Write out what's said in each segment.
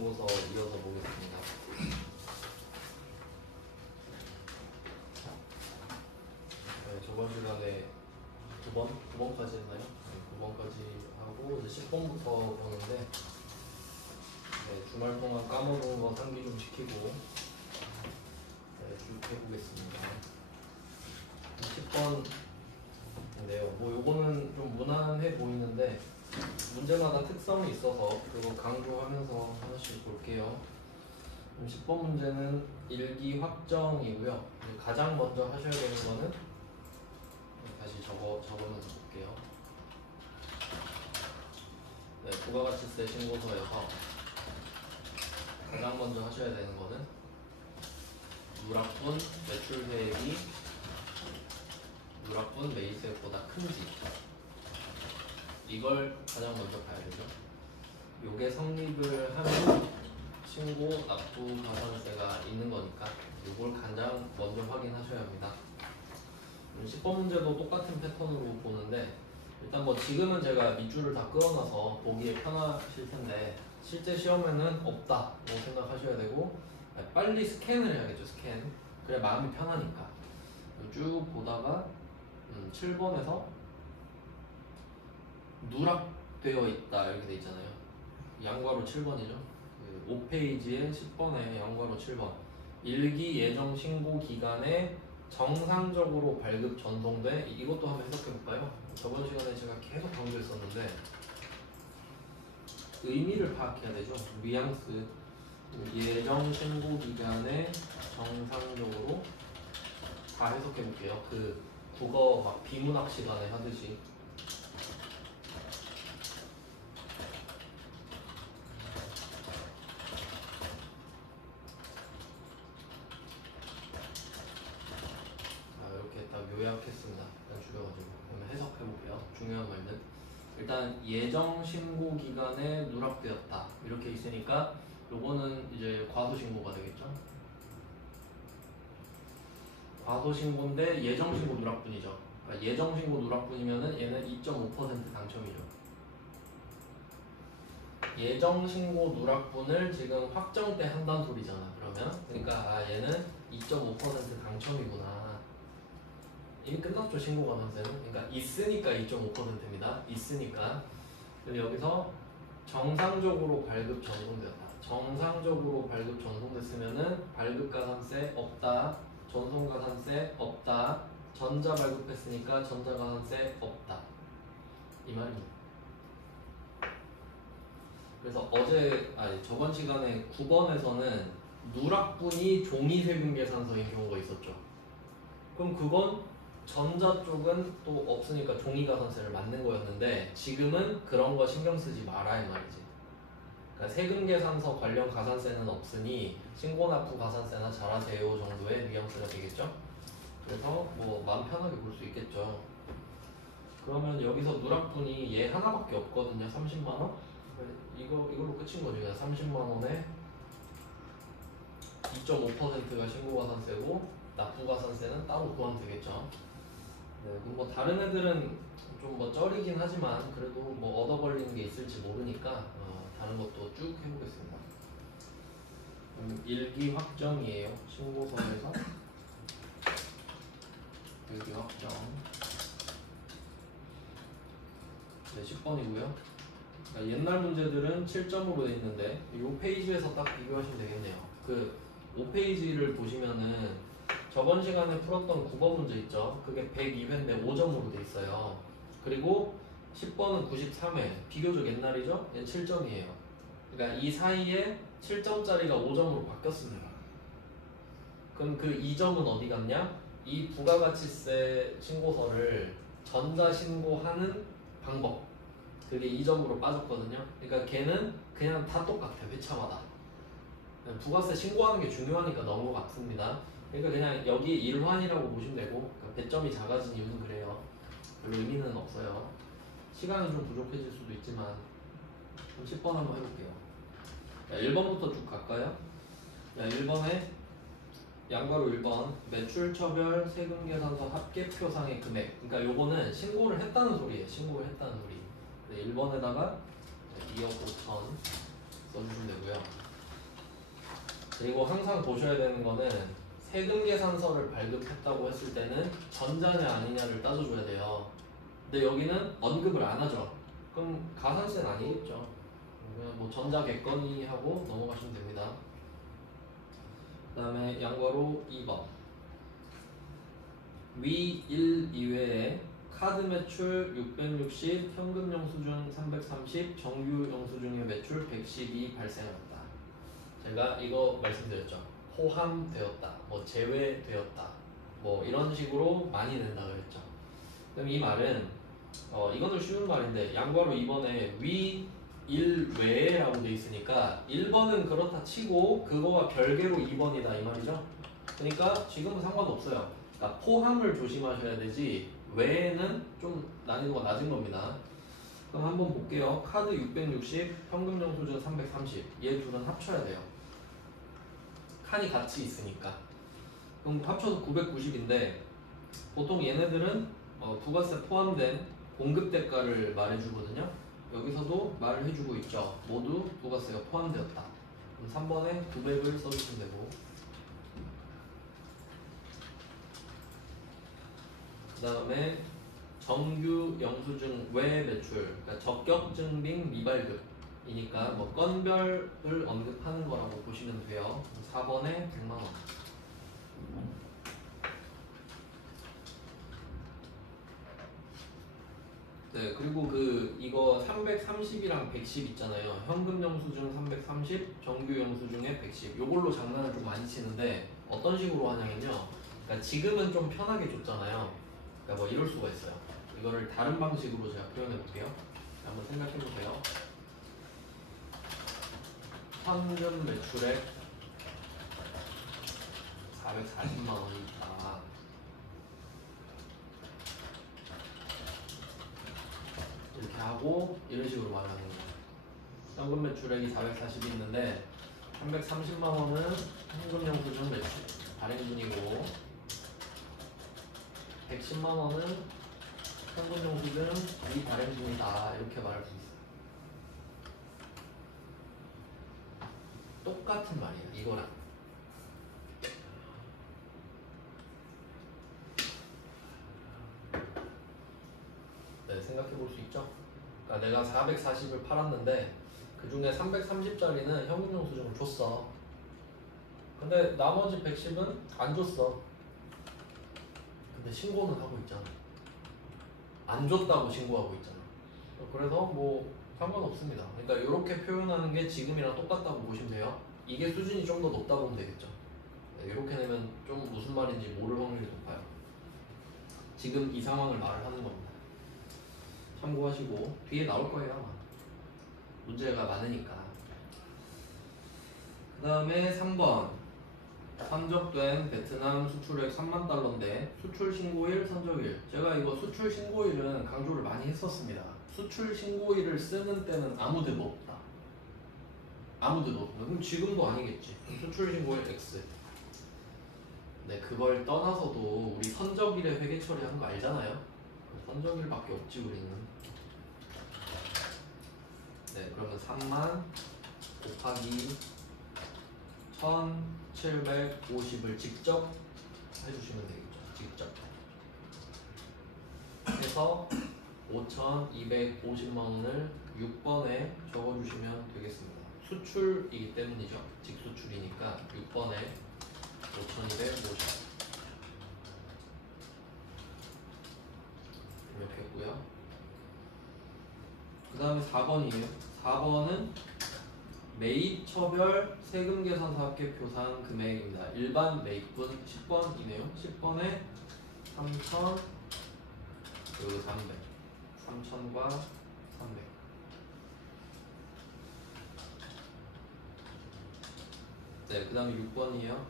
신고서 이어서 보겠습니다. 네, 저번 시간에 9번까지 했나요? 네, 9번까지 하고 이제 10번부터 보는데 네, 주말 동안 까먹은 거 상기 좀 시키고 네, 쭉 해보겠습니다. 10번인데요. 뭐 요거는 좀 무난해 보이는데 문제마다 특성이 있어서 그거 강조하면서 하나씩 볼게요. 10번 문제는 일기 확정이고요. 가장 먼저 하셔야 되는 거는 다시 적으면서 볼게요. 네, 부가가치세 신고서에서 가장 먼저 하셔야 되는 거는 누락분 매출세액이 누락분 매입세액보다 큰지 이걸 가장 먼저 봐야 되죠. 요게 성립을 하면 신고 납부 가산세가 있는 거니까 요걸 가장 먼저 확인하셔야 합니다. 10번 문제도 똑같은 패턴으로 보는데 일단 뭐 지금은 제가 밑줄을 다 끌어놔서 보기에 편하실 텐데 실제 시험에는 없다고 생각하셔야 되고 빨리 스캔을 해야겠죠. 스캔. 그래 마음이 편하니까 쭉 보다가 7번에서 누락되어 있다 이렇게 돼 있잖아요. 양괄호 7번이죠. 5페이지에 10번에 양괄호 7번 일기 예정 신고 기간에 정상적으로 발급 전송돼 이것도 한번 해석해 볼까요? 저번 시간에 제가 계속 강조했었는데 의미를 파악해야 되죠. 뉘앙스 예정 신고 기간에 정상적으로 다 해석해 볼게요. 그 국어 막 비문학 시간에 하듯이 이렇게 딱 요약했습니다. 일단 줄여가지고 그러면 해석해 볼게요. 중요한 말들 일단 예정 신고 기간에 누락되었다 이렇게 있으니까 요거는 이제 과소신고가 되겠죠. 과소신고인데 예정신고 누락분이죠. 그러니까 예정신고 누락분이면은 얘는 2.5% 당첨이죠. 예정신고 누락분을 지금 확정 때 한다는 소리잖아. 그러니까 얘는 2.5% 당첨이구나. 이미 끝났죠. 신고가산세는. 그러니까 있으니까 2.5%입니다. 있으니까. 근데 여기서 정상적으로 발급 전송되었다. 정상적으로 발급 전송됐으면은 발급가산세 없다. 전송가산세 없다. 전자 발급했으니까 전자가산세 없다. 이 말입니다. 그래서 저번 시간에 9번에서는 누락분이 종이세금계산서인 경우가 있었죠. 그럼 그건 전자 쪽은 또 없으니까 종이가산세를 맞는 거였는데 지금은 그런 거 신경 쓰지 마라 이 말이지. 그러니까 세금계산서 관련 가산세는 없으니 신고납부 가산세나 잘하세요 정도의 뉘앙스가 되겠죠. 그래서 뭐 마음 편하게 볼 수 있겠죠. 그러면 여기서 누락분이 얘 하나밖에 없거든요. 30만원. 이걸로 끝인 거죠. 그냥 30만원에 2.5%가 신고가산세고 납부가산세는 따로 구하면 되겠죠. 네, 뭐 다른 애들은 좀 뭐 쩔이긴 하지만 그래도 뭐 얻어 걸리는 게 있을지 모르니까 다른 것도 쭉 해보겠습니다. 일기 확정이에요. 신고서에서 일기 확정. 네, 10번이고요. 그러니까 옛날 문제들은 7점으로 돼 있는데 이 페이지에서 딱 비교하시면 되겠네요. 그 5페이지를 보시면은 저번 시간에 풀었던 9번 문제 있죠. 그게 102회인데 5점으로 돼 있어요. 그리고 10번은 93회. 비교적 옛날이죠. 얘는 7점이에요. 그러니까 이 사이에 7점짜리가 5점으로 바뀌었습니다. 그럼 그 2점은 어디 갔냐? 이 부가가치세 신고서를 전자신고하는 방법. 그게 2점으로 빠졌거든요. 그러니까 걔는 그냥 다 똑같아. 회차마다. 부가세 신고하는 게 중요하니까 넣은 것 같습니다. 그러니까 그냥 여기 일환이라고 보시면 되고 그러니까 배점이 작아진 이유는 그래요. 별로 의미는 없어요. 시간은 좀 부족해질 수도 있지만 10번 한번 해볼게요. 1번부터 쭉 갈까요? 1번에 양괄호 1번 매출처별 세금계산서 합계표상의 금액. 그러니까 요거는 신고를 했다는 소리예요. 신고를 했다는 소리. 1번에다가 2억 5천 써주시면 되고요. 그리고 항상 보셔야 되는 거는 세금 계산서를 발급했다고 했을 때는 전자냐 아니냐를 따져줘야 돼요. 근데 여기는 언급을 안 하죠. 그럼 가산세는 아니겠죠. 그냥 뭐 전자겠거니 하고 넘어가시면 됩니다. 그 다음에 양괄호 2번 위 1 이외에 카드 매출 660, 현금 영수증 330, 정규 영수증의 매출 112 발생했다. 제가 이거 말씀드렸죠. 포함되었다, 뭐 제외되었다, 뭐 이런 식으로 많이 낸다 그랬죠. 그럼 이 말은 이거는 쉬운 말인데 양괄호 2번에 위 1 외에라고 돼 있으니까 1번은 그렇다 치고 그거와 별개로 2번이다 이 말이죠. 그러니까 지금은 상관없어요. 그러니까 포함을 조심하셔야 되지 외에는 좀 난이도가 낮은 겁니다. 그럼 한번 볼게요. 카드 660, 현금 영수증 330. 얘 둘은 합쳐야 돼요. 칸이 같이 있으니까. 그럼 합쳐서 990인데 보통 얘네들은 부가세 포함된 공급 대가를 말해주거든요. 여기서도 말을 해주고 있죠. 모두 부가세가 포함되었다. 그럼 3번에 900을 써주시면 되고, 그 다음에 정규 영수증 외 매출, 그러니까 적격 증빙 미발급이니까 뭐 건별을 언급하는 거라고 보시면 돼요. 4번에 100만 원. 네, 그리고 이거 330이랑 110 있잖아요. 현금 영수증 330, 정규 영수증에 110. 요걸로 장난을 좀 많이 치는데 어떤 식으로 하냐면요. 그러니까 지금은 좀 편하게 줬잖아요. 그러니까 뭐 이럴 수가 있어요. 이거를 다른 방식으로 제가 표현해 볼게요. 한번 생각해 보세요. 현금 매출액 440만 원이 있다. 이렇게 하고 이런 식으로 말하는 거예요. 현금 매출액이 440이 있는데 330만 원은 현금 영수증 매출 발행분이고 110만 원은 현금 영수증 미발행분이다. 이렇게 말할 수 있어요. 똑같은 말이에요. 이거랑. 네, 생각해 볼 수 있죠? 그러니까 내가 440을 팔았는데 그 중에 330짜리는 현금 영수증을 줬어. 근데 나머지 110은 안 줬어. 근데 신고는 하고 있잖아. 안 줬다고 신고하고 있잖아. 그래서 뭐 상관없습니다. 그러니까 이렇게 표현하는 게 지금이랑 똑같다고 보시면 돼요. 이게 수준이 좀 더 높다 보면 되겠죠. 네, 이렇게 내면 좀 무슨 말인지 모를 확률이 높아요. 지금 이 상황을 말을 하는 겁니다. 참고하시고 뒤에 나올 거예요 아마. 문제가 많으니까. 그 다음에 3번 선적된 베트남 수출액 3만 달러인데 수출 신고일 선적일. 제가 이거 수출 신고일은 강조를 많이 했었습니다. 수출 신고일을 쓰는 때는 아무 데도 없다. 아무 데도 없다. 그럼 지금도 아니겠지. 수출 신고일 X. 네, 그걸 떠나서도 우리 선적일에 회계 처리하는 거 알잖아요. 선적일밖에 없지 우리는. 네, 그러면 3만 곱하기 1750을 직접 해주시면 되겠죠. 직접 해서 5250만 원을 6번에 적어주시면 되겠습니다. 수출이기 때문이죠. 직수출이니까 6번에 5250 이렇게 했고요. 그 다음에 4번이에요. 4번은 매입처별 세금계산서 합계 표상 금액입니다. 일반 매입분 10번이네요. 10번에 3,000 그리고 300. 3,000과 300. 네, 그 다음에 6번이에요.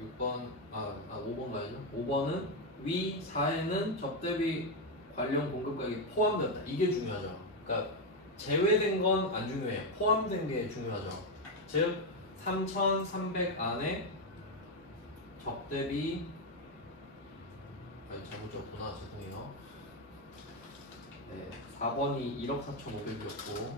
6번, 5번 가야죠. 5번은 위 4에는 접대비 관련 공급가격이 포함되었다. 이게 중요하죠. 그러니까 제외된 건 안 중요해요. 포함된 게 중요하죠. 즉 3,300 안에 접대비 잘못 적구나. 죄송해요. 네, 4번이 1억 4,500이었고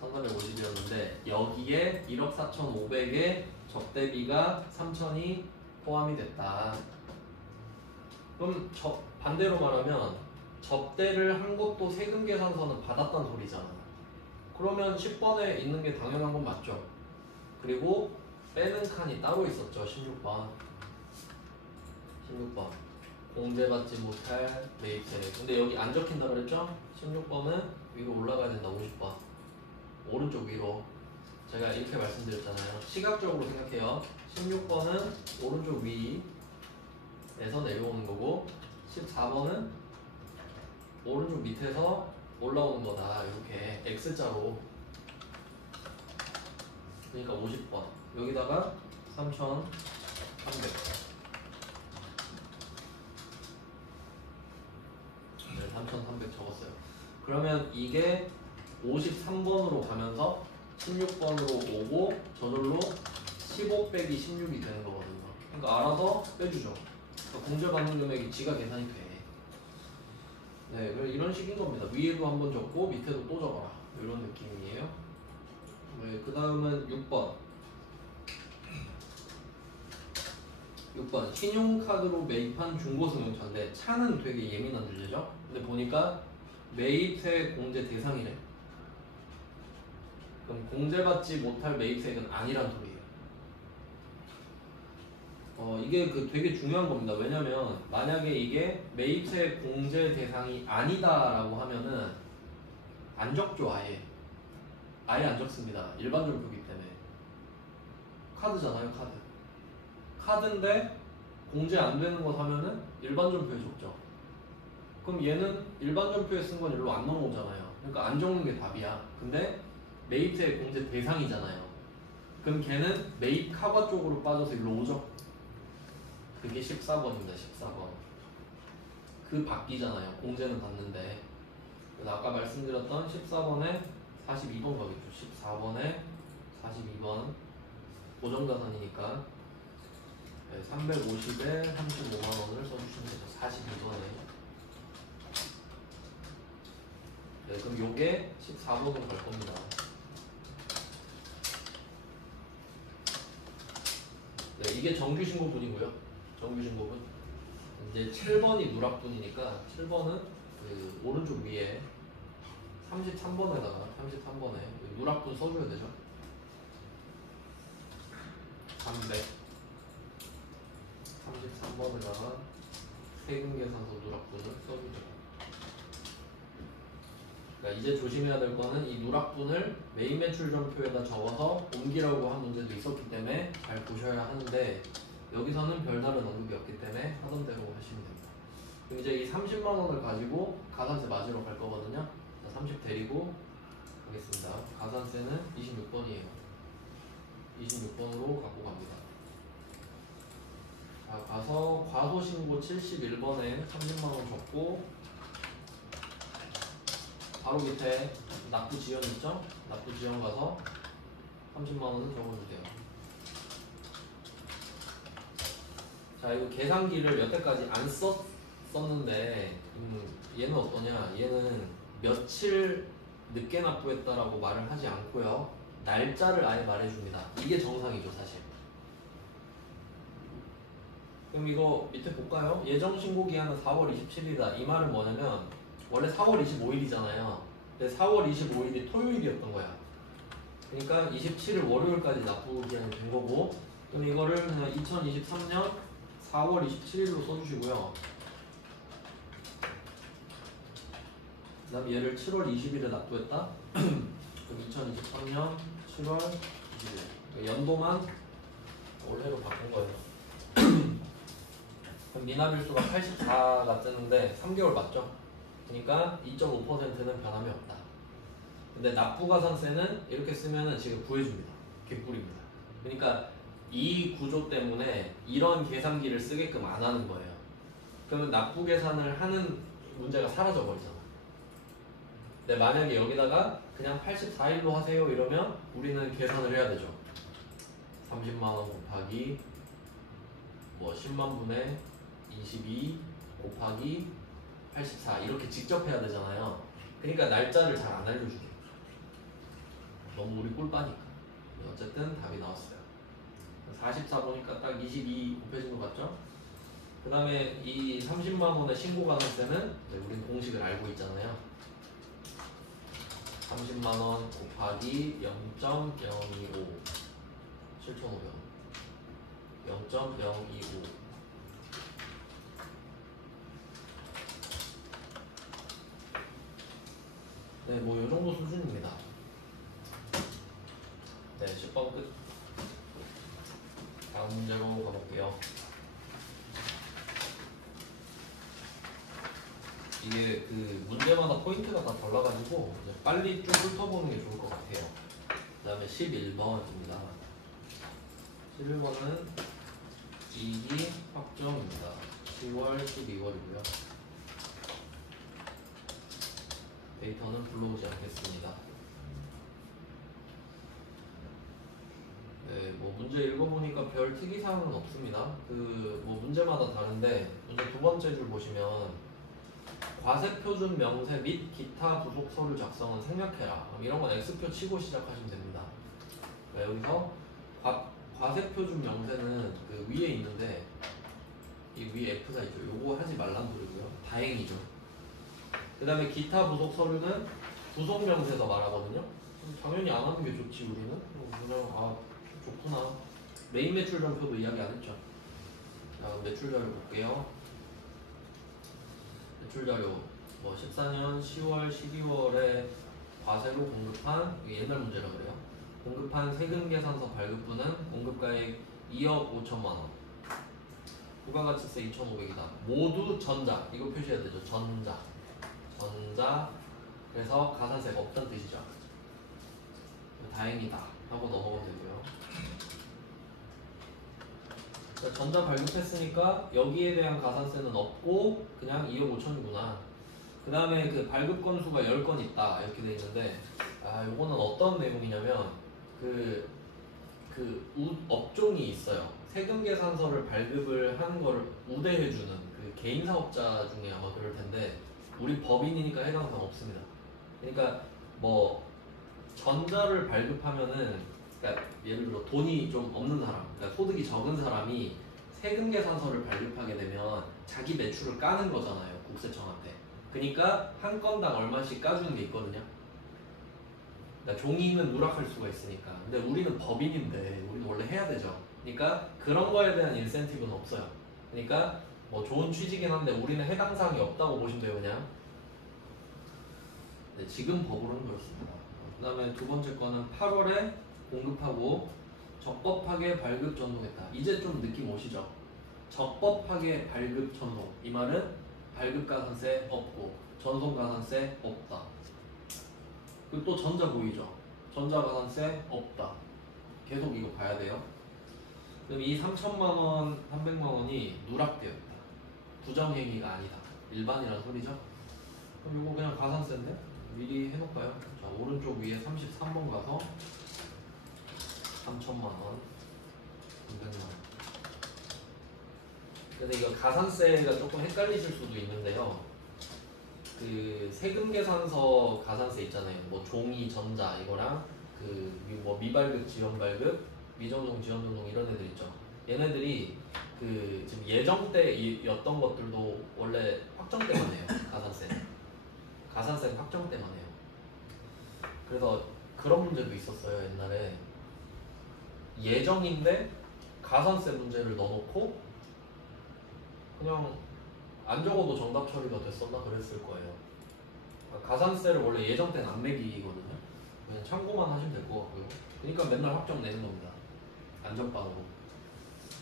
1,450이었는데 여기에 1억 4,500에 접대비가 3,000이 포함이 됐다. 그럼 반대로 말하면 접대를 한 것도 세금 계산서는 받았단 소리잖아. 그러면 10번에 있는 게 당연한 건 맞죠. 그리고 빼는 칸이 따로 있었죠. 16번 공제받지 못할 매입세액. 근데 여기 안 적힌다 그랬죠? 16번은 위로 올라가야 된다. 50번 오른쪽 위로. 제가 이렇게 말씀드렸잖아요. 시각적으로 생각해요. 16번은 오른쪽 위에서 내려오는 거고 14번은 오른쪽 밑에서 올라오는 거다. 이렇게 X자로. 그러니까 50번 여기다가 3,300. 네, 3,300 적었어요. 그러면 이게 53번으로 가면서 16번으로 오고 저절로 15 빼기 16이 되는 거거든요. 그러니까 알아서 빼주죠. 그러니까 공제받는 금액이 지가 계산이 돼. 네, 이런 식인 겁니다. 위에도 한번 적고 밑에도 또 적어라. 이런 느낌이에요. 네, 그 다음은 6번. 신용카드로 매입한 중고승용차인데 차는 되게 예민한 주제죠. 근데 보니까 매입세 공제 대상이래. 그럼 공제받지 못할 매입세액은 아니란 소리예요. 이게 되게 중요한 겁니다. 왜냐면 만약에 이게 매입세 공제 대상이 아니다라고 하면은 안 적죠. 아예 안 적습니다. 일반 점표기 때문에. 카드잖아요. 카드인데 공제 안 되는 거 사면은 일반 점표에 적죠. 그럼 얘는 일반 점표에 쓴 건 일로 안 넘어오잖아요. 그러니까 안 적는 게 답이야. 근데 매입세 공제 대상이잖아요. 그럼 걔는 매입 카과 쪽으로 빠져서 일로 오죠. 그게 14번입니다. 14번. 그 바뀌잖아요. 공제는 받는데. 그래서 아까 말씀드렸던 14번에 42번 가겠죠. 14번에 42번 고정자산이니까 350에 35만원을 써주시면 되죠. 42번에. 네, 그럼 요게 14번으로 갈 겁니다. 네, 이게 정규신고분이고요. 정규신고분. 이제 7번이 누락분이니까 7번은 그 오른쪽 위에 33번에다가 33번에 누락분 써줘야 되죠. 300 33번에다가 세금계산서 누락분을 써주죠. 그러니까 이제 조심해야 될 거는 이 누락분을 메인 매출점표에다 적어서 옮기라고 한 문제도 있었기 때문에 잘 보셔야 하는데 여기서는 별다른 언급이 없기 때문에 하던 대로 하시면 됩니다. 그럼 이제 이 30만 원을 가지고 가산세 맞으러 갈 거거든요. 30 데리고 가겠습니다. 가산세는 26번이에요. 26번으로 갖고 갑니다. 자, 가서 과소신고 71번에 30만 원 적고 바로 밑에 납부 지연 있죠? 납부 지연 가서 30만 원은 적어주세요. 자, 이거 계산기를 여태까지 안 썼는데 얘는 어떠냐? 얘는 며칠 늦게 납부했다라고 말을 하지 않고요. 날짜를 아예 말해줍니다. 이게 정상이죠, 사실. 그럼 이거 밑에 볼까요? 예정신고기한은 4월 27일이다. 이 말은 뭐냐면 원래 4월 25일이잖아요. 근데 4월 25일이 토요일이었던 거야. 그러니까 27일 월요일까지 납부 기한이 된 거고, 그럼 이거를 그냥 2023년 4월 27일로 써주시고요. 그 다음 얘를 7월 20일에 납부했다. 그럼 2023년 7월 20일. 연도만 올해로 바꾼 거예요. 그럼 미납일수가 84가 뜨는데 3개월 맞죠? 그러니까 2.5%는 변함이 없다. 근데 납부가산세는 이렇게 쓰면은 지금 구해줍니다. 개꿀입니다. 그러니까 이 구조 때문에 이런 계산기를 쓰게끔 안 하는 거예요. 그러면 납부 계산을 하는 문제가 사라져 버리잖아. 근데 만약에 여기다가 그냥 84일로 하세요 이러면 우리는 계산을 해야 되죠. 30만원 곱하기 뭐 10만분의 22 곱하기 84 이렇게 직접 해야 되잖아요. 그러니까 날짜를 잘 안 알려주죠. 너무 우리 꿀빠니까. 어쨌든 답이 나왔어요. 44 보니까 딱 22 곱해진 것 같죠? 그 다음에 이 30만원의 신고가산세는 우린 공식을 알고 있잖아요. 30만원 곱하기 0.025 7,500원 0.025 네, 뭐 요정도 수준입니다. 네, 10번 끝. 다음 문제로 가볼게요. 이게 그 문제마다 포인트가 다 달라가지고 이제 빨리 좀 훑어보는 게 좋을 것 같아요. 그 다음에 11번입니다. 11번은 2기 확정입니다. 10월, 12월이고요. 데이터는 불러오지 않겠습니다. 네, 뭐 문제 읽어보니까 별 특이사항은 없습니다. 그 뭐 문제마다 다른데 문제 두 번째 줄 보시면 과세표준 명세 및 기타 부속서를 작성은 생략해라. 이런 건 X표 치고 시작하시면 됩니다. 여기서 과세표준 명세는 그 위에 있는데 이 위에 F가 있죠. 요거 하지 말란 소리고요. 다행이죠. 그 다음에 기타 부속 서류는 부속 명세서 말하거든요. 당연히 안 하는 게 좋지 우리는. 그냥 아 좋구나. 메인 매출 전표도 이야기 안 했죠. 자, 매출 자료 볼게요. 매출 자료 뭐 14년 10월, 12월에 과세로 공급한 옛날 문제라 그래요. 공급한 세금 계산서 발급분은 공급가액 2억 5천만 원. 부가가치세 2,500이다. 모두 전자. 이거 표시해야 되죠. 전자. 그래서 가산세가 없다는 뜻이죠. 다행이다 하고 넘어가면 되고요. 전자 발급했으니까 여기에 대한 가산세는 없고 그냥 2억 5천이구나. 그 다음에 그 발급 건수가 10건 있다 이렇게 돼 있는데 요거는 어떤 내용이냐면 그 업종이 있어요. 세금 계산서를 발급을 하는 걸 우대해주는 그 개인 사업자 중에 아마 그럴 텐데 우리 법인이니까 해당사항 없습니다. 그러니까 뭐 전자를 발급하면은 그러니까 예를 들어 돈이 좀 없는 사람, 그러니까 소득이 적은 사람이 세금 계산서를 발급하게 되면 자기 매출을 까는 거잖아요, 국세청한테. 그러니까 한 건당 얼마씩 까주는 게 있거든요. 그러니까 종이는 누락할 수가 있으니까. 근데 우리는 법인인데 우리는 원래 해야 되죠. 그러니까 그런 거에 대한 인센티브는 없어요. 그러니까 뭐 좋은 취지긴 한데 우리는 해당 사항이 없다고 보시면 돼요, 그냥. 네, 지금 법으로는 그렇습니다. 그 다음에 두 번째 거는 8월에 공급하고 적법하게 발급 전송했다. 이제 좀 느낌 오시죠? 적법하게 발급 전송. 이 말은 발급 가산세 없고 전송 가산세 없다. 그리고 또 전자 보이죠? 전자 가산세 없다. 계속 이거 봐야 돼요. 그럼 이 3천만 원, 300만 원이 누락되어 있다. 부정행위가 아니다. 일반이라는 소리죠? 그럼 이거 그냥 가산세인데? 미리 해놓을까요? 자, 오른쪽 위에 33번 가서 3천만 원, 200만 원. 근데 이거 가산세가 조금 헷갈리실 수도 있는데요. 그 세금 계산서 가산세 있잖아요. 뭐 종이, 전자 이거랑 그 뭐 미발급, 지연 발급, 미전송, 지연 전송 이런 애들 있죠. 얘네들이 그 지금 예정 때였던 것들도 원래 확정 때만 해요. 가산세는 확정 때만 해요. 그래서 그런 문제도 있었어요. 옛날에 예정인데 가산세 문제를 넣어놓고 그냥 안 적어도 정답 처리가 됐었나 그랬을 거예요. 가산세를 원래 예정 때는 안 매기거든요. 그냥 참고만 하시면 될 것 같고요. 그러니까 맨날 확정 내는 겁니다. 안전빵으로.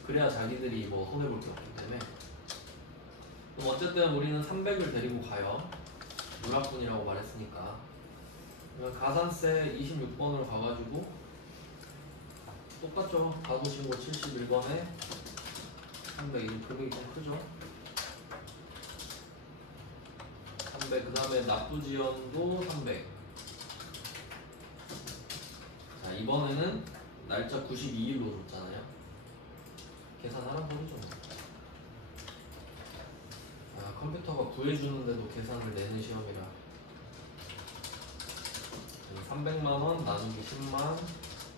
그래야 자기들이 뭐 손해볼 게 없기 때문에. 그럼 어쨌든 우리는 300을 데리고 가요. 누락분이라고 말했으니까. 가산세 26번으로 가가지고 똑같죠. 가소신고 71번에 300, 이 금액이 좀 크죠. 300, 그 다음에 납부지연도 300. 자, 이번에는 날짜 92일로 줬잖아요. 계산하란 소리죠. 컴퓨터가 구해주는데도 계산을 내는 시험이라 300만원 나누기 10만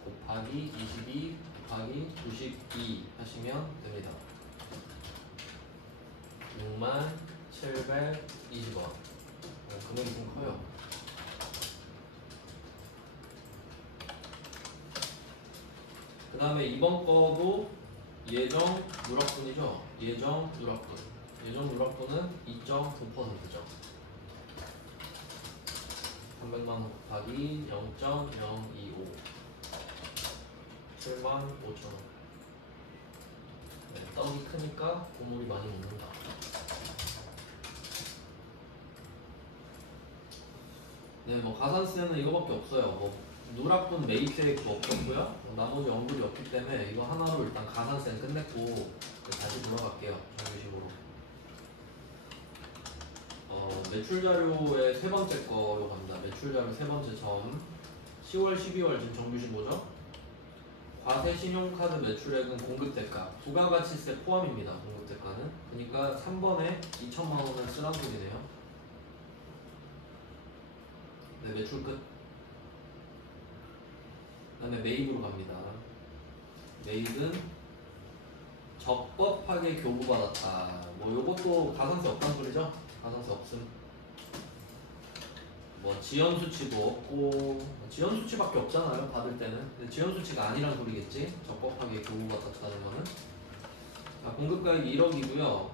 곱하기 22 곱하기 92 하시면 됩니다. 6720원. 금액이 좀 커요. 그 다음에 이번 거도 예정 누락분이죠. 예정 누락분. 예정 누락분은 2.9%죠. 300만원 곱하기 0.025 75,000원. 네, 떡이 크니까 고물이 많이 먹는다. 네, 뭐 가산세는 이거밖에 없어요. 뭐 누락분 매입세액도 없었고요. 나머지 언급이 없기 때문에 이거 하나로 일단 가산세는 끝냈고 다시 돌아갈게요. 정규식으로. 매출 자료의 세 번째 거로 갑니다. 매출 자료 세 번째 점. 10월, 12월 지금 정규식 뭐죠? 과세 신용카드 매출액은 공급대가, 부가가치세 포함입니다. 공급대가는. 그러니까 3번에 2천만 원을 쓰란 소리네요. 네, 매출 끝. 그 다음에 매입으로 갑니다. 매입은 적법하게 교부받았다. 뭐 요것도 가산세 없단 소리죠? 가산세 없음. 뭐 지연수치도 없고, 지연수치밖에 없잖아요. 받을 때는. 근데 지연수치가 아니란 소리겠지? 적법하게 교부받았다는 거는. 자, 공급가액이 1억이고요.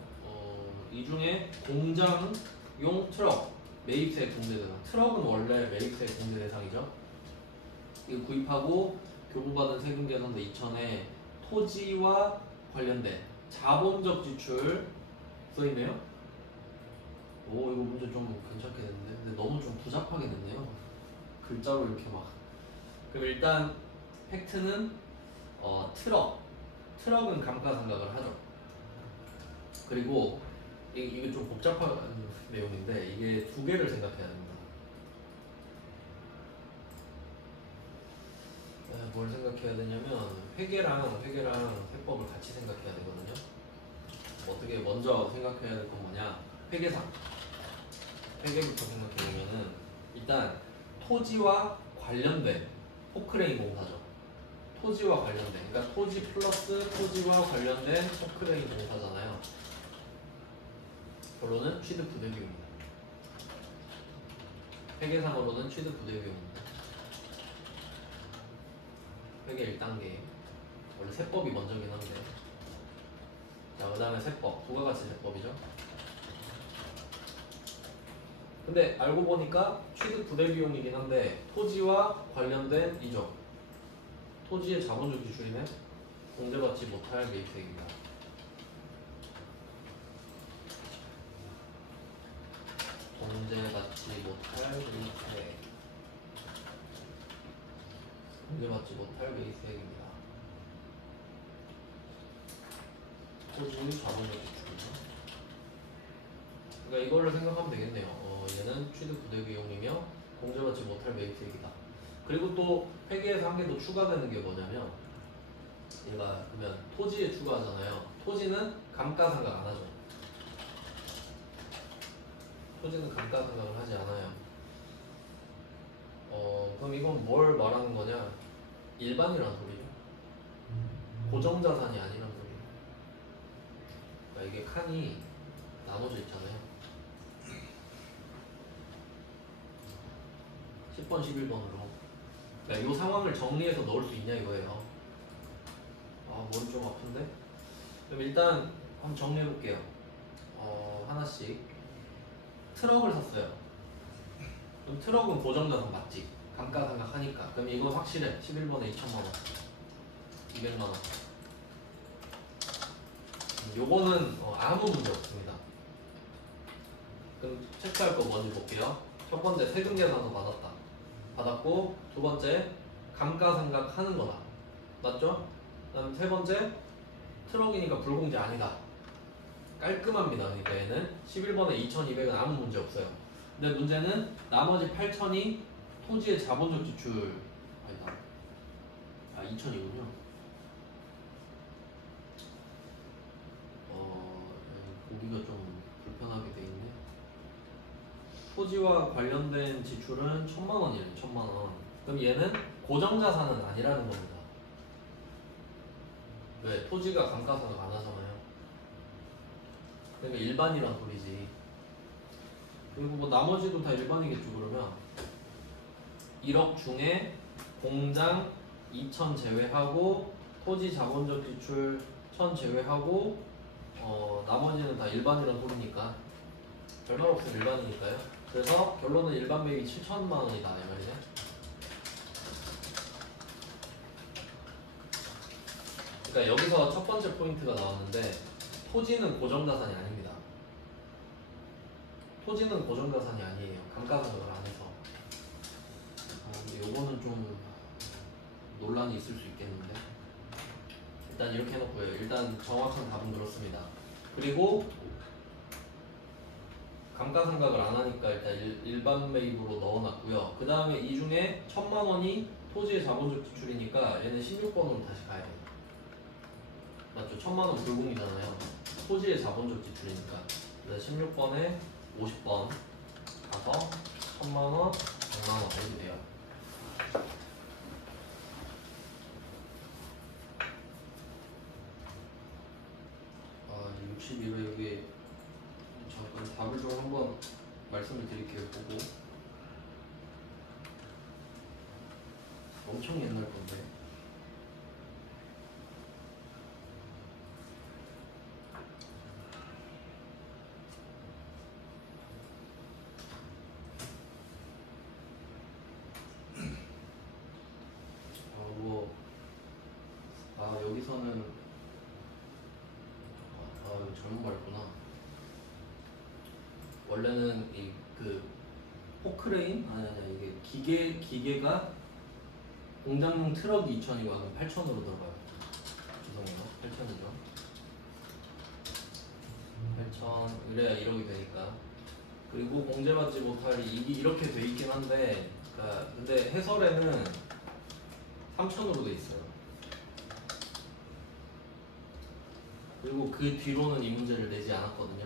이 중에 공장용 트럭 매입세 공제 대상. 트럭은 원래 매입세 공제 대상이죠. 이거 구입하고 교부받은 세금 계산서 2천에 토지와 관련된 자본적 지출 써있네요. 오, 이거 문제 좀 괜찮게 됐는데. 근데 너무 좀 부잡하게 됐네요. 글자로 이렇게 막. 그럼 일단 팩트는 트럭은 감가상각을 하죠. 그리고 이게 좀 복잡한 내용인데 이게 두 개를 생각해야 됩니다. 뭘 생각해야 되냐면 회계랑 세법을 같이 생각해야 되거든요. 어떻게 먼저 생각해야 될 건 뭐냐? 회계부터 생각해보면은 일단 토지와 관련된 포크레인 공사죠. 토지와 관련된, 그러니까 토지 플러스 토지와 관련된 포크레인 공사잖아요. 결론은 취득 부대비용입니다. 회계상으로는 취득 부대비용입니다. 회계 1단계. 원래 세법이 먼저긴 한데. 자, 그 다음에 세법, 부가가치 세법이죠. 근데 알고 보니까 취득 부대비용이긴 한데 토지와 관련된 이적, 토지의 자본적 지출이네. 공제받지 못할 매입세액입니다. 공제받지 못할 매입세액. 공제받지 못할 매입세액입니다. 토지 자본적 지출이죠. 그러니까 이거를 생각하면 되겠네요. 얘는 취득 부대비용이며 공제받지 못할 매입세액이다. 그리고 또 회계에서 한 개 더 추가되는 게 뭐냐면 얘가 그러면 토지에 추가하잖아요. 토지는 감가상각 안 하죠. 토지는 감가상각을 하지 않아요. 그럼 이건 뭘 말하는 거냐? 일반이라는 소리죠. 고정자산이 아니란 소리예요. 그러니까 이게 칸이 나눠져 있잖아요. 10번, 11번으로. 그러니까 이 상황을 정리해서 넣을 수 있냐 이거예요. 머리 좀 아픈데? 그럼 일단 한번 정리해볼게요. 하나씩. 트럭을 샀어요. 그럼 트럭은 고정자산 맞지? 감가상각 하니까. 그럼 이거 확실해. 11번에 2천만원. 200만원. 요거는 아무 문제 없습니다. 그럼 체크할 거 먼저 볼게요. 첫 번째 세금 계산서 받았다. 받았고 두 번째 감가상각 하는 거다. 맞죠? 그다음 세 번째 트럭이니까 불공제 아니다. 깔끔합니다. 그러니까 얘는 11번에 2200은 아무 문제 없어요. 근데 문제는 나머지 8000이 토지의 자본적 지출 아니다. 2000이군요. 보기가 좀 불편하게 돼 있네. 토지와 관련된 지출은 1000만원이에요. 1000만원. 그럼 얘는 고정자산은 아니라는 겁니다. 왜? 토지가 감가상각 안 하잖아요. 그러니까 일반이란 소리지. 그리고 뭐 나머지도 다 일반이겠죠. 그러면 1억 중에 공장 2천 제외하고 토지 자본적 지출 1,000 제외하고 나머지는 다 일반이란 소리니까 별말 없으면 일반이니까요. 그래서 결론은 일반 매입이 7천만 원이다 이 말이네. 그러니까 여기서 첫 번째 포인트가 나왔는데 토지는 고정자산이 아닙니다. 토지는 고정자산이 아니에요. 감가상각을 안 해서. 근데 요거는 좀 논란이 있을 수 있겠는데 일단 이렇게 해놓고요. 일단 정확한 답은 그렇습니다. 그리고 감가상각을 안 하니까 일단 일반 매입으로 넣어놨고요. 그 다음에 이 중에 1,000만 원이 토지의 자본적 지출이니까 얘는 16번으로 다시 가야 돼요. 맞죠? 1,000만 원 불공이잖아요. 토지의 자본적 지출이니까. 그래서 16번에 50번 가서 1,000만 원, 100만 원 이렇게 돼요. 아, 61회 여기 잠깐 답을 좀 한번 말씀을 드릴게요. 보고 엄청 옛날 건데. 여기서는 이거 잘못 말했구나. 원래는 이 그 포크레인 이게 기계가 공장용 트럭이 2,000이고 그럼 8,000으로 들어가요. 죄송해요. 8,000이죠. 8,000 이래야 1억이 되니까. 그리고 공제받지 못할 이익이 이렇게 돼 있긴 한데, 그러니까 근데 해설에는 3,000으로 돼 있어요. 그리고 그 뒤로는 이 문제를 내지 않았거든요.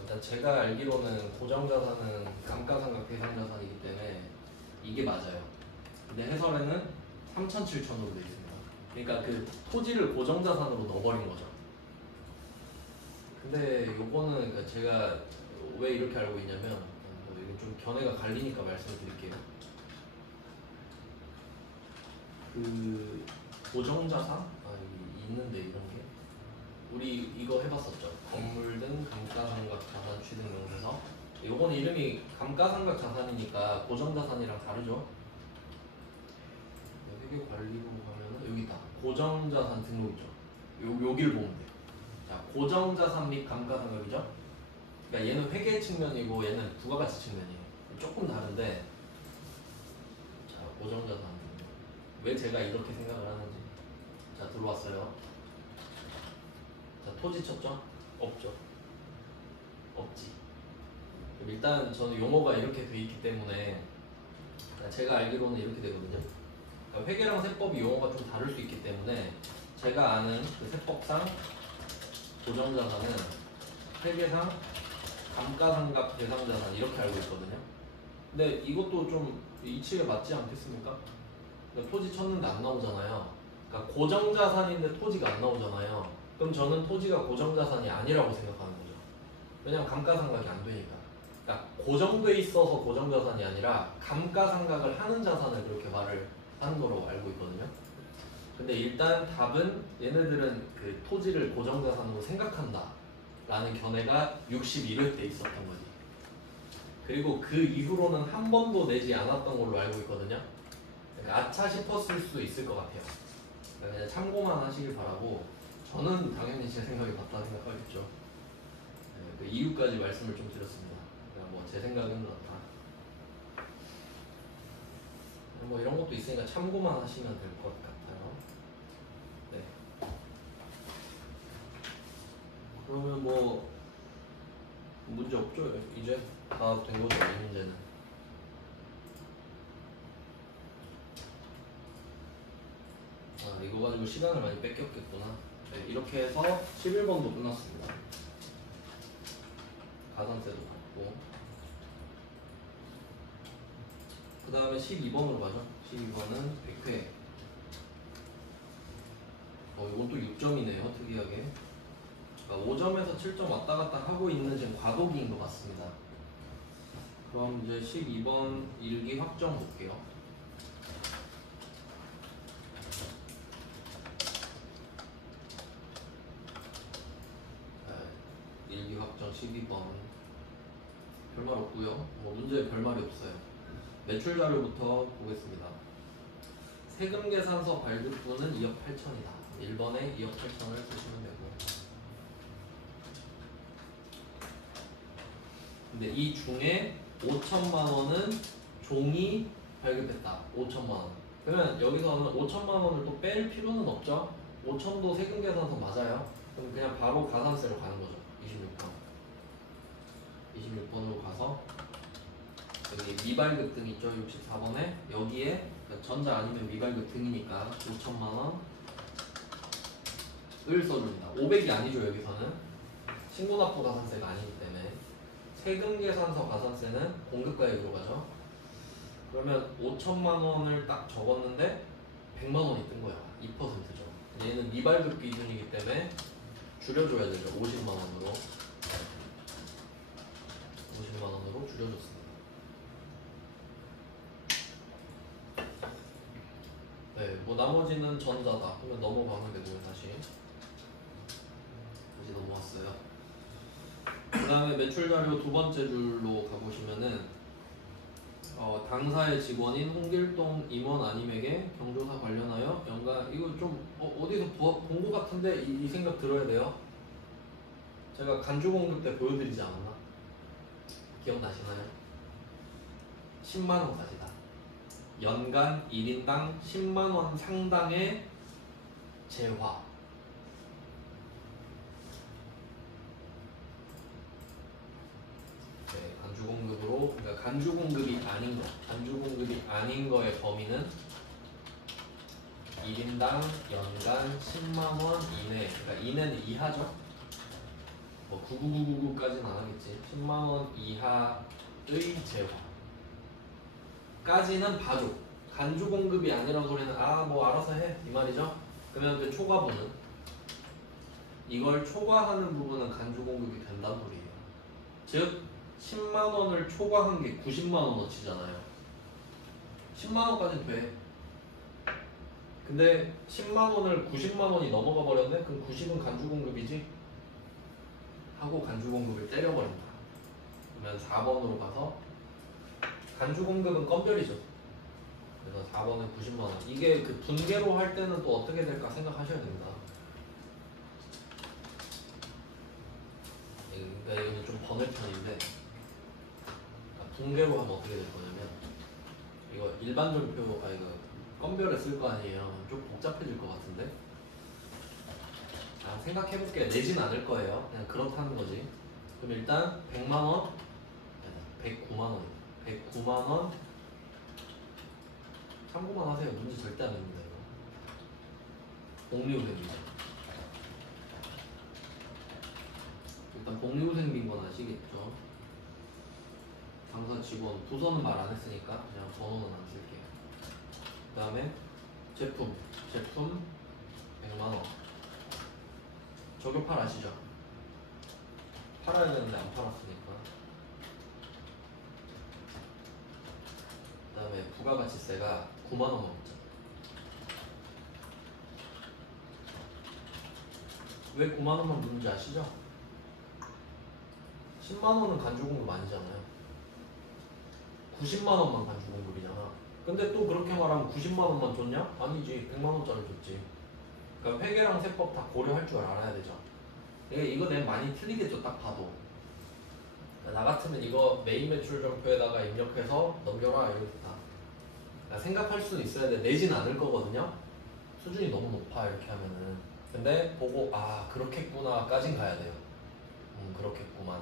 일단 제가 알기로는 고정자산은 감가상각 대상자산이기 때문에 이게 맞아요. 근데 해설에는 3,700으로 되어 있습니다. 그러니까 그 토지를 고정자산으로 넣어버린 거죠. 근데 요거는 그러니까 제가 왜 이렇게 알고 있냐면 이게 좀 견해가 갈리니까 말씀을 드릴게요. 그 고정자산? 있는데 이런 게 우리 이거 해봤었죠. 건물 등 감가상각 자산 취득 명세서. 요거는 이름이 감가상각 자산이니까 고정자산이랑 다르죠. 회계관리부 가면은 여기 있다. 고정자산 등록이죠. 여길 보면 돼요. 자, 고정자산 및 감가상각이죠. 그러니까 얘는 회계 측면이고 얘는 부가가치 측면이에요. 조금 다른데, 자, 고정자산 등록. 왜 제가 이렇게 생각을 하는지. 자, 들어왔어요. 자, 토지 쳤죠? 없죠. 없지. 일단 저는 용어가 이렇게 돼 있기 때문에 제가 알기로는 이렇게 되거든요. 그러니까 회계랑 세법이 용어가 좀 다를 수 있기 때문에 제가 아는 그 세법상 고정자산은 회계상 감가상각 대상자산 이렇게 알고 있거든요. 근데 이것도 좀 이치에 맞지 않겠습니까? 그러니까 토지 쳤는데 안 나오잖아요. 그러니까 고정자산인데 토지가 안 나오잖아요. 그럼 저는 토지가 고정자산이 아니라고 생각하는 거죠. 왜냐면 감가상각이 안 되니까. 그러니까 고정돼 있어서 고정자산이 아니라 감가상각을 하는 자산을 그렇게 말을 하는 거로 알고 있거든요. 근데 일단 답은 얘네들은 그 토지를 고정자산으로 생각한다 라는 견해가 61회 때 있었던 거지. 그리고 그 이후로는 한 번도 내지 않았던 걸로 알고 있거든요. 그러니까 아차 싶었을 수도 있을 것 같아요. 그러니까 그냥 참고만 하시길 바라고, 저는 당연히 제 생각이 맞다 생각하겠죠. 네, 그 이유까지 말씀을 좀 드렸습니다. 그러니까 뭐 제 생각은 그렇다. 뭐 이런 것도 있으니까 참고만 하시면 될 것 같아요. 네. 그러면 뭐 문제 없죠? 이제 다 된 거죠, 이 문제는. 이거 가지고 시간을 많이 뺏겼겠구나. 네, 이렇게 해서 11번도 끝났습니다. 가산세도 받고. 그 다음에 12번으로 가죠. 12번은 100회. 요건 또 6점이네요. 특이하게. 그러니까 5점에서 7점 왔다 갔다 하고 있는 지금 과도기인 것 같습니다. 그럼 이제 12번 일기 확정 볼게요. 네, 일기 확정 12번 별말 없고요. 뭐 문제에 별말이 없어요. 매출 자료부터 보겠습니다. 세금 계산서 발급분은 2억 8천이다. 1번에 2억 8천을 쓰시면 되고, 근데 이 중에 5천만 원은 종이 발급했다. 5천만 원. 그러면 여기서는 5천만 원을 또 뺄 필요는 없죠. 5천도 세금 계산서 맞아요. 그럼 그냥 바로 가산세로 가는 거죠. 26번으로 가서 여기 미발급 등 있죠. 64번에 여기에 전자 아니면 미발급 등이니까 5천만 원을 써줍니다. 500이 아니죠. 여기서는 신고납부 가산세가 아니기 때문에 세금 계산서 가산세는 공급가액으로 가죠. 그러면 5천만 원을 딱 적었는데 100만 원이 뜬 거야. 2%죠. 얘는 미발급 기준이기 때문에 줄여줘야 되죠. 50만 원으로. 50만 원으로 줄여줬습니다. 네, 뭐 나머지는 전자다. 그러면 넘어가면 되고요. 다시 넘어왔어요. 그 다음에 매출 자료 두 번째 줄로 가보시면은 당사의 직원인 홍길동 임원 아님에게 경조사 관련하여 연간 이거 좀 어디서 본 것 같은데 이 생각 들어야 돼요. 제가 간주 공급 때 보여드리지 않았나? 기억나시나요? 10만원까지다. 연간 1인당 10만원 상당의 재화. 네, 간주 공급으로, 그러니까 간주 공급이 아닌 거, 간주 공급이 아닌 거의 범위는 1인당 연간 10만원 이내, 그러니까 이내는 이하죠. 뭐 99999까지는 안 하겠지. 10만원 이하의 재화 까지는 봐줘. 간주 공급이 아니라는 소리는 뭐 알아서 해 이 말이죠. 그러면 그 초과분은 이걸 초과하는 부분은 간주 공급이 된다는 소리예요. 즉 10만원을 초과한 게 90만원어치잖아요. 10만원까지는 돼. 근데 10만원을 90만원이 넘어가 버렸네? 그럼 90은 간주 공급이지? 하고 간주 공급을 때려버린다. 그러면 4번으로 가서 간주 공급은 건별이죠. 그래서 4번은 90만원. 이게 그 분계로 할 때는 또 어떻게 될까 생각하셔야 됩니다. 그러니까 이거는 좀 번외 편인데, 분계로 하면 어떻게 될 거냐면, 이거 일반전표, 이거 건별에 쓸 거 아니에요. 좀 복잡해질 것 같은데. 생각해볼게요. 내진 않을 거예요. 그냥 그렇다는 거지. 그럼 일단 100만원, 109만원, 109만원 참고만 하세요. 문제 절대 안 됩니다. 이거 복리후생비죠. 일단 복리후생비인 건 아시겠죠? 당사 직원 부서는 말 안 했으니까 그냥 번호는 안 쓸게요. 그 다음에 제품 100만원 저격팔 아시죠? 팔아야 되는데 안 팔았으니까. 그 다음에 부가가치세가 9만원 먹자. 왜 9만원만 묻는지 아시죠? 10만원은 간주공급 아니잖아요. 90만원만 간주공급이잖아. 근데 또 그렇게 말하면 90만원만 줬냐? 아니지. 100만원짜리 줬지. 그러니까 회계랑 세법 다 고려할 줄 알아야 되죠. 이거 내가 많이 틀리겠죠. 딱 봐도. 나 같으면 이거 메인 매출 정표에다가 입력해서 넘겨라 이러겠다. 생각할 수는 있어야 돼. 내진 않을 거거든요. 수준이 너무 높아 이렇게 하면은. 근데 보고 그렇겠구나 까진 가야 돼요. 그렇겠구만.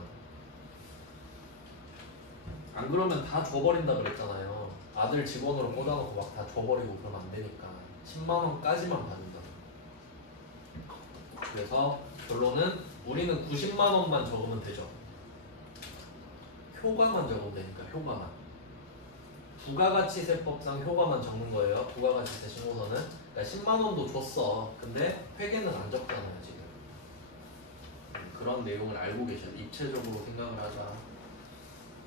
안 그러면 다 줘버린다 그랬잖아요. 아들 직원으로 꽂아놓고 막 다 줘버리고 그러면 안 되니까 10만원까지만 받는다. 그래서 결론은 우리는 90만원만 적으면 되죠. 효과만 적으면 되니까 효과만. 부가가치세법상 효과만 적는 거예요. 부가가치세 신고서는. 그러니까 10만 원도 줬어. 근데 회계는 안 적잖아요 지금. 그런 내용을 알고 계셔야 돼. 입체적으로 생각을 하자.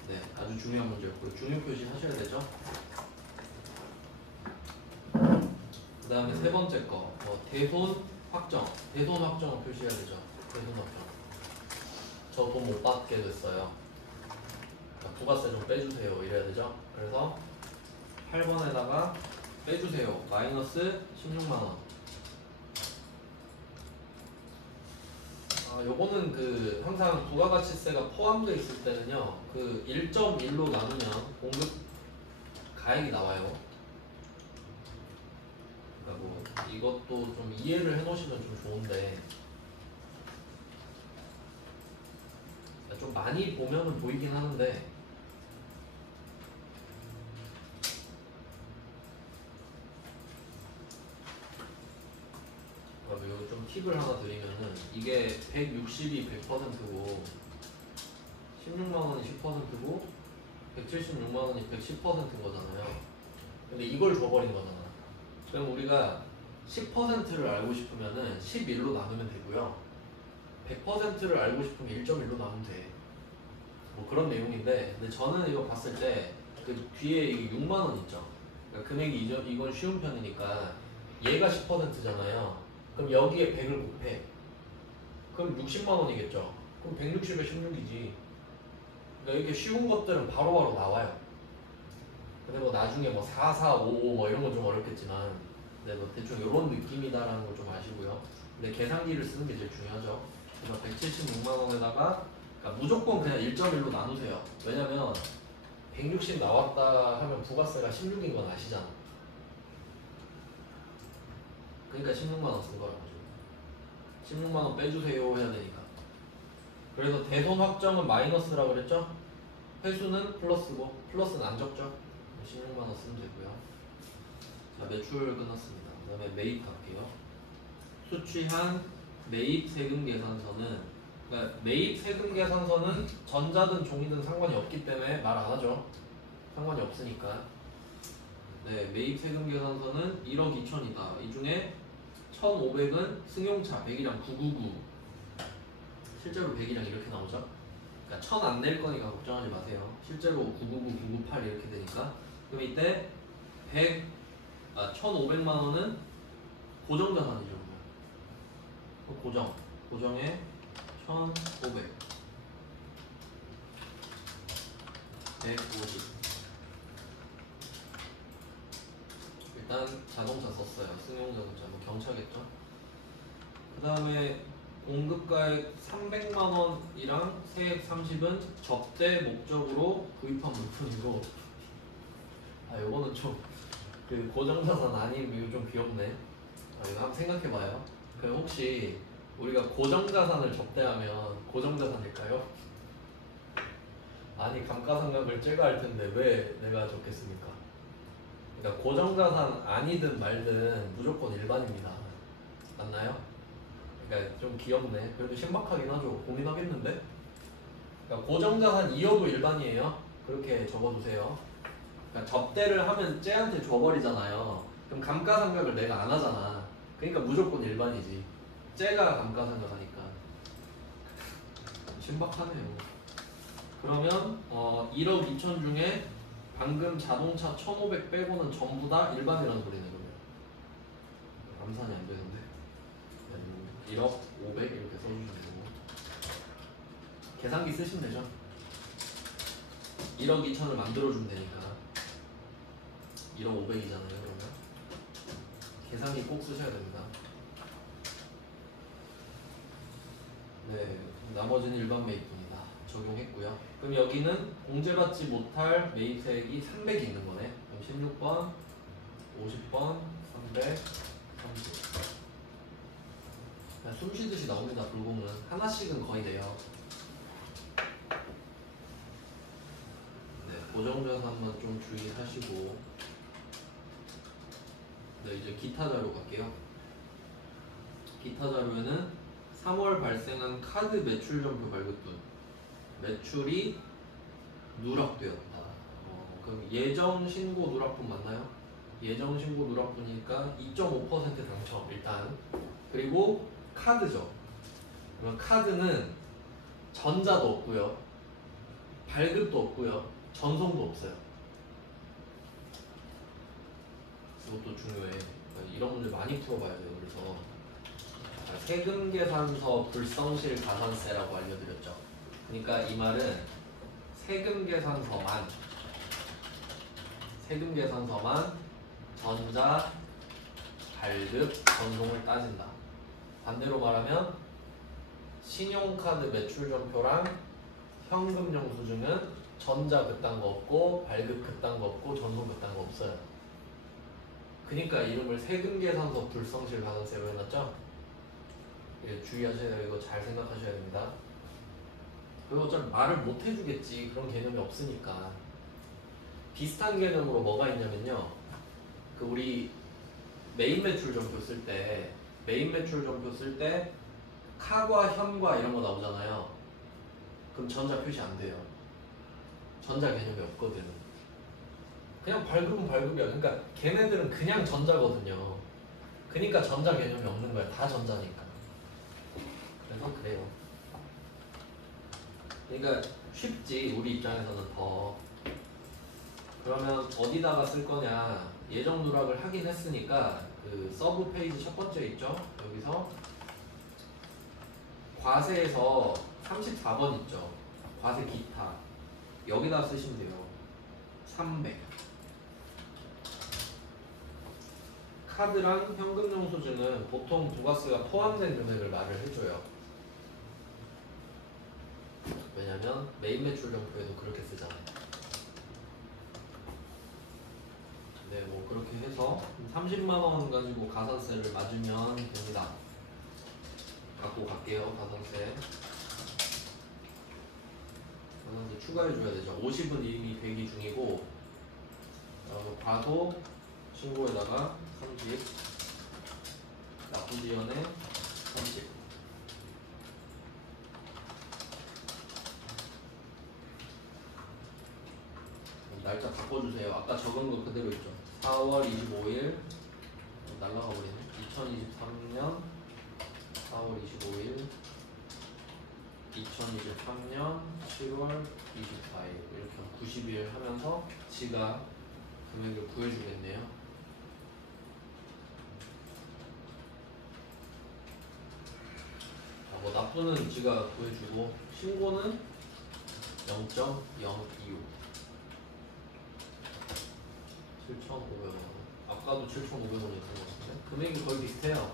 네, 아주 중요한 문제였고요. 중요 표시 하셔야 되죠. 그 다음에 세 번째 거, 대손 확정. 대손 확정을 표시해야 되죠. 대손 확정. 저 돈 못 받게 됐어요. 부가세 좀 빼주세요. 이래야 되죠. 그래서 8번에다가 빼주세요. 마이너스 16만원. 요거는 그 항상 부가가치세가 포함되어 있을 때는요, 그 1.1로 나누면 공급 가액이 나와요. 그러니까 뭐 이것도 좀 이해를 해놓으시면 좀 좋은데, 좀 많이 보면은 보이긴 하는데, 이거 좀 팁을 하나 드리면은, 이게 160이 100%고 16만원이 10%고 176만원이 110%인 거잖아요. 근데 이걸 줘버린 거잖아. 그럼 우리가 10%를 알고 싶으면은 11로 나누면 되고요. 100%를 알고 싶으면 1.1로 나누면 돼. 뭐 그런 내용인데, 근데 저는 이거 봤을 때 그 뒤에 6만원 있죠. 그러니까 금액이 이건 쉬운 편이니까 얘가 10%잖아요. 그럼 여기에 100을 곱해. 그럼 60만원이겠죠. 그럼 160에 16이지. 그러니까 이렇게 쉬운 것들은 바로바로 나와요. 근데 뭐 나중에 뭐 4, 4, 5, 5 뭐 이런 건 좀 어렵겠지만, 근데 뭐 대충 이런 느낌이다라는 걸 좀 아시고요. 근데 계산기를 쓰는 게 제일 중요하죠. 그래서 176만원에다가 그러니까 무조건 그냥 1.1로 나누세요. 왜냐면 160 나왔다 하면 부가세가 16인 건 아시잖아. 그러니까 16만원 쓴 거라고. 16만원 빼주세요 해야 되니까. 그래서 대손 확정은 마이너스라고 그랬죠? 회수는 플러스고, 플러스는 안 적죠? 16만원 쓰면 되고요. 자, 매출 끝났습니다. 그 다음에 매입 갈게요. 수취한 매입 세금 계산서는, 그러니까 매입 세금 계산서는 전자든 종이든 상관이 없기 때문에 말 안 하죠. 상관이 없으니까. 네, 매입 세금 계산서는 1억 2천이다. 이 중에 1,500은 승용차 100이랑 999. 실제로 100이랑 이렇게 나오죠. 그러니까 1,000 안 낼 거니까 걱정하지 마세요. 실제로 999, 998 이렇게 되니까. 그럼 이때 1,500만 원은 고정자산이죠. 고정에 1,500, 150. 일단 자동차 썼어요. 승용자동차, 뭐 경차겠죠. 그 다음에 공급가액 300만 원이랑 세액 30은 접대 목적으로 구입한 물품이고, 요거는 좀 그 고정자산 아니면 이거 좀 귀엽네. 이거 한번 생각해봐요. 그럼 혹시 우리가 고정자산을 접대하면 고정자산일까요? 아니, 감가상각을 제거할 텐데 왜 내가 적겠습니까? 그러니까 고정자산 아니든 말든 무조건 일반입니다. 맞나요? 그러니까 좀 귀엽네. 그래도 신박하긴 하죠. 고민하겠는데? 그러니까 고정자산 2억도 일반이에요. 그렇게 적어두세요. 그러니까 접대를 하면 쟤한테 줘버리잖아요. 그럼 감가상각을 내가 안 하잖아. 그러니까 무조건 일반이지. 쟤가 감가상각하니까. 신박하네요. 그러면 1억 2천 중에 방금 자동차 1,500 빼고는 전부 다 일반이라는 소리네. 그러면 감산이 안 되는데 1억 500 이렇게 써주시면 되고, 계산기 쓰시면 되죠. 1억 2천을 만들어주면 되니까 1억 500이잖아요. 그러면 계산기 꼭 쓰셔야 됩니다. 네, 나머지는 일반 매입분이다. 적용했고요. 그럼 여기는 공제받지 못할 매입세액이 300이 있는 거네. 그럼 16번, 50번, 300, 30. 그냥 숨 쉬듯이 나옵니다. 불공은 하나씩은 거의 돼요. 네, 고정자산만 좀 주의하시고. 네, 이제 기타 자료 갈게요. 기타 자료에는 3월 발생한 카드 매출점표 발급분, 매출이 누락되었다. 그럼 예정 신고 누락분 맞나요? 예정 신고 누락분이니까 2.5% 당첨 일단. 그리고 카드죠. 그러면 카드는 전자도 없고요, 발급도 없고요, 전송도 없어요. 이것도 중요해. 이런 문제 많이 풀어봐야 돼요. 그래서 세금계산서 불성실 가산세라고 알려드렸죠. 그러니까 이 말은 세금계산서만 전자, 발급, 전송을 따진다. 반대로 말하면 신용카드 매출전표랑 현금 영수증은 전자 그딴 거 없고 발급 그딴 거 없고 전송 그딴 거 없어요. 그러니까 이름을 세금계산서 불성실 가산세로 해놨죠. 예, 주의하셔야 돼요. 이거 잘 생각하셔야 됩니다. 그리고 어차피 말을 못 해주겠지. 그런 개념이 없으니까. 비슷한 개념으로 뭐가 있냐면요, 그 우리 메인 매출 전표 쓸 때 카과 현과 이런 거 나오잖아요. 그럼 전자 표시 안 돼요. 전자 개념이 없거든. 그냥 발급은 발급이야. 그러니까 걔네들은 그냥 전자거든요. 그러니까 전자 개념이 없는 거야. 다 전자니까. 그래서 그래요. 그러니까 쉽지, 우리 입장에서는 더. 그러면 어디다가 쓸 거냐? 예정 누락을 하긴 했으니까 그 서브 페이지 첫 번째 있죠? 여기서 과세에서 34번 있죠? 과세 기타. 여기다 쓰시면 돼요. 300. 카드랑 현금 영수증은 보통 부가세가 포함된 금액을 말을 해줘요. 왜냐면 메인 매출 정표에도 그렇게 쓰잖아요. 네, 뭐 그렇게 해서 30만원 가지고 가산세를 맞으면 됩니다. 갖고 갈게요. 가산세 추가해줘야 되죠. 50은 이미 대기 중이고, 과도 신고에다가 30, 납부지연에 30. 날짜 바꿔주세요. 아까 적은 거 그대로 있죠. 4월 25일 날라가 버리네. 2023년 4월 25일 2023년 7월 24일 이렇게 90일 하면서 지가 금액을 구해주겠네요. 뭐 납부는 지가 구해주고 신고는 0.025 7,500원. 아까도 7,500원이었던 것 같은데 금액이 거의 비슷해요.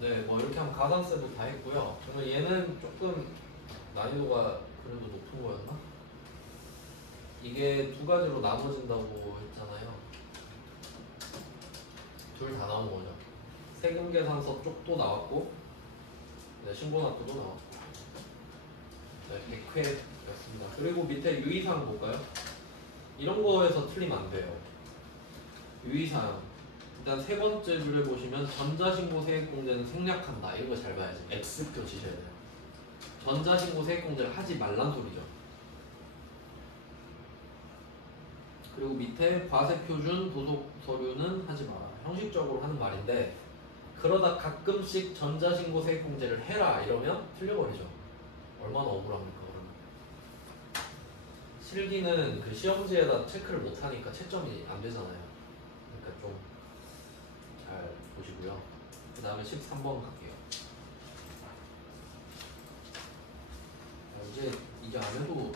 네, 뭐 이렇게 하면 가산세도 다 했고요. 그러면 얘는 조금 난이도가 그래도 높은 거였나? 이게 두 가지로 나눠진다고 했잖아요. 둘 다 나온 거죠. 세금계산서 쪽도 나왔고, 네, 신고납부도 나왔고. 네, 100회였습니다. 그리고 밑에 유의사항 볼까요? 이런 거에서 틀리면 안 돼요. 유의사항. 일단 세 번째 줄에 보시면 전자신고 세액공제는 생략한다. 이런 거 잘 봐야지. X표 치셔야 돼요. 전자신고 세액공제를 하지 말란 소리죠. 그리고 밑에 과세표준 도속서류는 하지 마라. 형식적으로 하는 말인데, 그러다 가끔씩 전자신고 세액공제를 해라 이러면 틀려버리죠. 얼마나 억울합니까 그러면. 실기는 그 시험지에다 체크를 못하니까 채점이 안 되잖아요. 그러니까 좀 잘 보시고요. 그 다음에 13번 갈게요. 이제 안 해도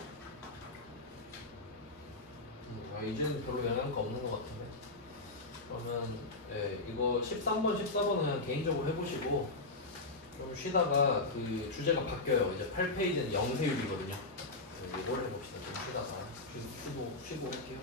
이제는 별로 영향가 없는 것 같은데. 그러면 네, 이거 13번, 14번은 그냥 개인적으로 해보시고 좀 쉬다가 그 주제가 바뀌어요. 이제 8페이지는 영세율이거든요. 이걸 해봅시다. 좀 쉬다가 쉬고 할게요.